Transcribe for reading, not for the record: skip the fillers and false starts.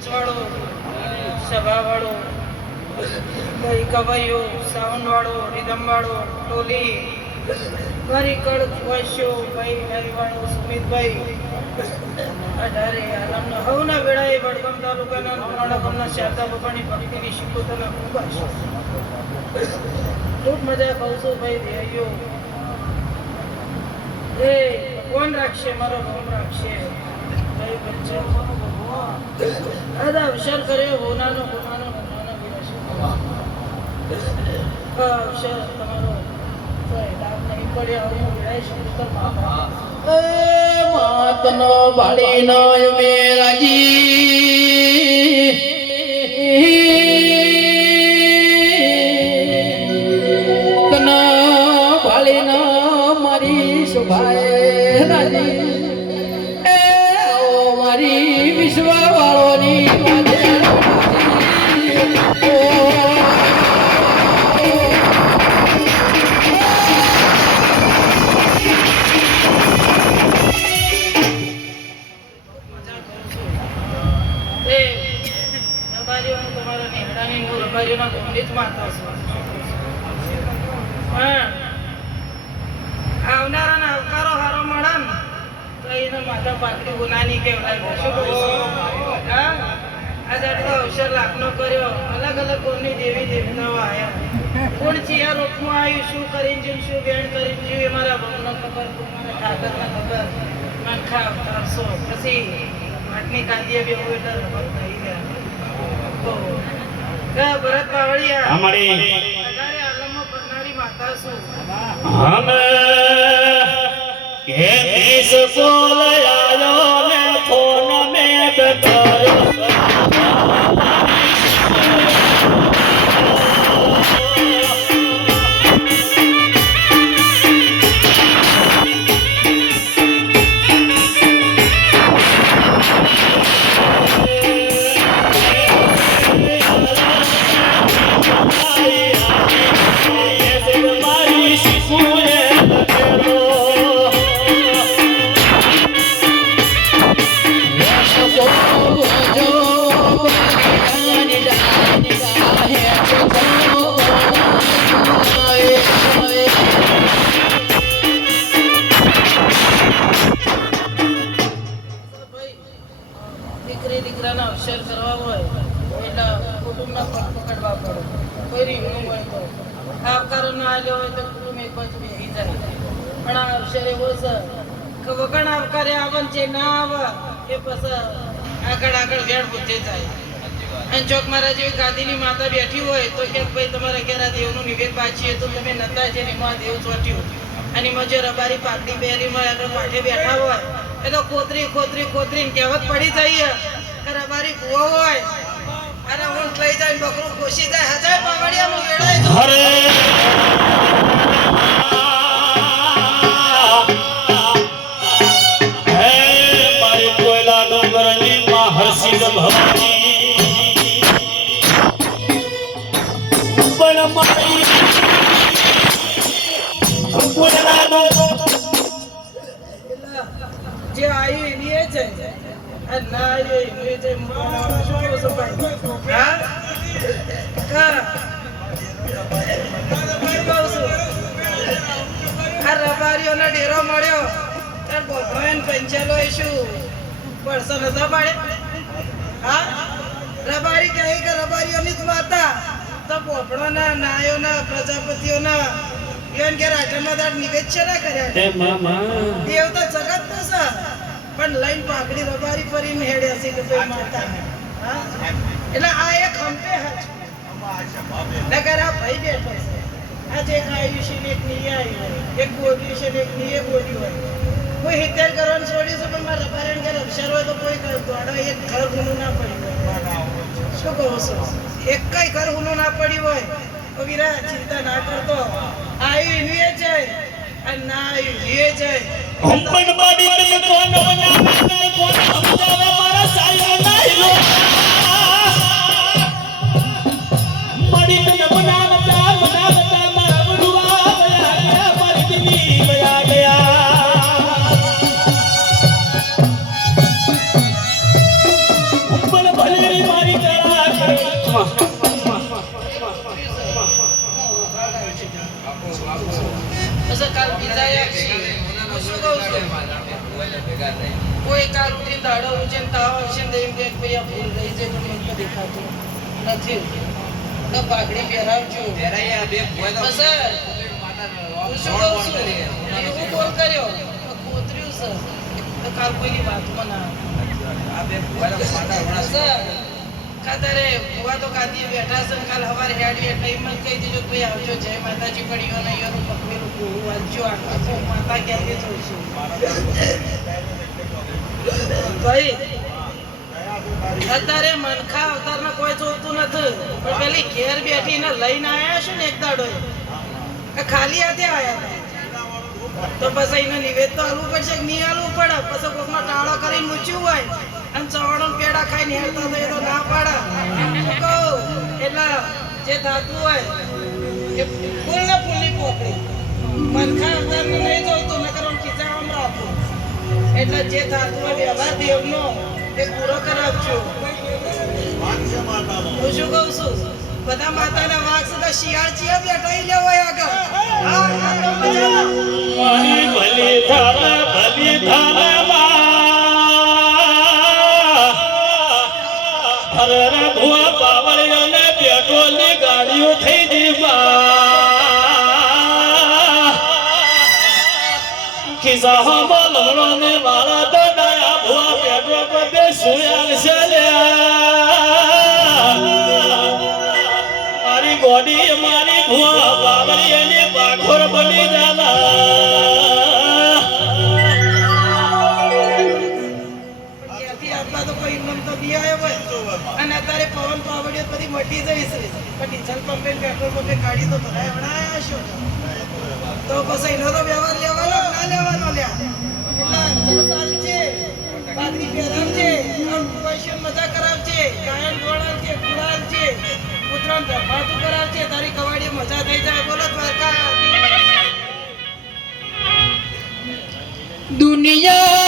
મંચવાળો સભાવાળો ભાઈ કવાઈઓ સાઉન્ડવાળો રિધમવાળો ટોલી મારી કડ વૈશ્યો ભાઈ હરિવાળો સુમિતભાઈ અઢારે આલમના હવના વેળાએ વડગામ તાલુકાના નોનાળા ગામના શારદા બાપાની ભક્તિની શિકોતરના ખૂબ મજા કહું છું ભાઈ દેહ્યો એ ભગવાન રાખશે મારો ભગવાન રાખશે ભાઈ બચ્ચા દાદા અવસર કર્યો હોનાનો હોનાનો હોનાનો અવસર તમારો લાભ નહીં પડ્યો હું વિડાય શંકર માતનો ભાડીનો મેરાજી તનો ભાડીનો મારી સુભાઈ રાજી એ ઓ મારી વિશ્વવાળોની આવનારા આવકારો હારો મળે ને તો એને માથા પાકડી ગુનાની કહેવાય. શું કહું હા આજે આટલો અવસર લાખનો કર્યો. અલગ અલગ કોની દેવી દેવતાઓ આવ્યા. કોણ ચિયા રોગમાં આવ્યું, શું કરીને જોયું, શું બેન કરીને જોયું, એ મારા ભગવાનને ખબર, મારા ઠાકરને ખબર. મનખા અવતારશો પછી માટની કાંદીએ બી હોય એટલે ખબર થઈ ગયા. ભરત બાવળિયા અઢારે આલમમાં પરનારી માતા છું. હમે કે દેશ બોલાયો ને ફોન મે બતાયો દીકરાના અવસર કરવા હોય એટલે કુટુંબના પગ પકડવા પડે. કોઈ રીંગણું હોય તો આવકારો ના આવ્યો હોય તો કુટુંબ એક બાજુ બેસી જાય. પણ આ અવસર એવો છે કે વગણ આવકારે આવે છે ના આવે એ પછી આગળ આગળ વેણ પૂછે જાય. અને ચોક મારા જેવી ગાદીની માતા બેઠી હોય તો કે ભાઈ તમારા ઘેર આ દેવનું નિવેદ બાચીએ તો તમે નતા છે ને એમાં દેવ ચોટ્યું. અને એમાં જે રબારી પાટલી પહેરીમાં આગળ પાઠે બેઠા હોય એ તો ખોતરી ખોતરી ખોતરીને કહેવત પડી જઈએ કે રબારી ભૂવો હોય અને ઊંટ લઈ જાય બકરું ખોસી જાય હજાર પાવડિયામાં વેડાય મારી કોયલા ડુંગરની માં હર્ષિદ ભવાની પણ મારી કોયલા જે આવ્યું એની એ છે અને ના આવ્યું એની એ છે. શું કહો છો ભાઈ? હા કા કહું છું આ રબારીઓનો ડેરો મળ્યો ત્યારે બોભાન પંચાલો એ શું પડસો નતા પાડે? હા રબારી કહે કે રબારીઓની જ માતા તો બોભણોના નાયોના પ્રજાપતિઓના એમ કે રાજામાં નિવેદ છે ના કર્યા દેવ તો જગત નો છે પણ લઈને પાઘડી રબારી ફરીને હેડે હશે કે ભાઈ માતા. હા એટલે આ એક હંપે હજ નગર આ ભાઈ બેઠો છે. આજે એક આવ્યું છે ને એક નહીં આવ્યું, એક બોલ્યું છે ને એક નહીં બોલ્યું હોય. કોઈ 70 કરવાનું છોડ્યું છે પણ મારા રબારી ઘર અક્ષર હોય તો કોઈ દોડો એક ઘર ગુનું ના પડ્યું હોય. શું કહો છો? એક કઈ ઘર ગુનું ના પડ્યું હોય તો વીરા ચિંતા ના કરતો. આવ્યું એ જાય અને ના આવ્યું એ જાય. હંપન બાડી તને કોણ બનાવે તને કોણ સમજાવે મારા સાયો નાઈલો મડી તને બનાવતા મારા બડુઆ ગયા મારી દીદી ગયા હંપન ભલે પછી કાલ બીજા એક છે. હું શું કહું છું? કોઈ કાલ ઉઠીને દાડો ઉઠીને તાવ આવશે ને એમ કે ભાઈ આ ભૂલ રહી છે તો મને દેખાતું નથી તો પાઘડી પહેરાવજો. બસ હું શું કહું છું? એવું બોલ કર્યો કોતર્યું છે તો કાલ કોઈની વાતમાં ના આવે. ખાતરે ભુવા તો કાઢી બેઠા છે કાલ સવારે હેડી એટલે એમ જ કહી દેજો ભાઈ આવજો જય માતાજી પડીઓ ને એનું પકવેલું ગોળું વાંચજો આખો માતા ક્યાંથી જોઈશું ભાઈ. અત્યારે મનખા અવતારમાં કોઈ જોતું નથી પણ પેલી ઘેર બેઠીને લઈને આયા છે ને એક દાડો ખાલી હાથે આયા તો પછી એને નિવેદ તો આલવું પડશે કે નહીં આલવું પડે. પછી કોકનો ટાળો કરીને મૂચ્યું હોય અને ચવાણો પેડા ખાઈને હેરતા તો એ તો ના પાડા. શું કહું? એટલે જે થતું હોય એ ફૂલ ને ફૂલની પોકડી મનખા અવતારને નહીં જોઈતું નકર આમ ખીચાવામાં રાખું. એટલે જે થતું હોય વ્યવહાર દેવનો એ પૂરો કરાવજો. હું શું કહું છું? બધા માતાના વાઘ સુધી શિયાળ ચિયા બેઠા ઈ લેવો આગળ. હા તો મજા મારી ભલી થારા અરે રે ભુવા પાવળિયો ને પેટ્રોલની ગાડીઓ થઈ ગઈ ખિસ્સામાં લમણો ને મારા તો ડાયા ભુવા પેટ્રોલ પર બે સુયા છે મારી ગોડી મારી ભુવા પાવળિયાની પાખોર બની જાના અને અત્યારે પવન પાવડીઓ બધી મટી જઈ છે પણ ડીઝલ પંપે પેટ્રોલ પંપે ગાડી તો બધા વણાયા છો તો પછી એનો તો વ્યવહાર લેવાનો ના લેવાનો લ્યા. એટલે સાલ છે બાદરી પહેરાવ છે પૈસા મજા કરાવ છે ગાયન ગોળાલ છે ગુલાલ છે ઉતરાણ ધરમાતું કરાવ છે તારી કવાડી મજા થઈ જાય. બોલો દ્વારકા. દુનિયા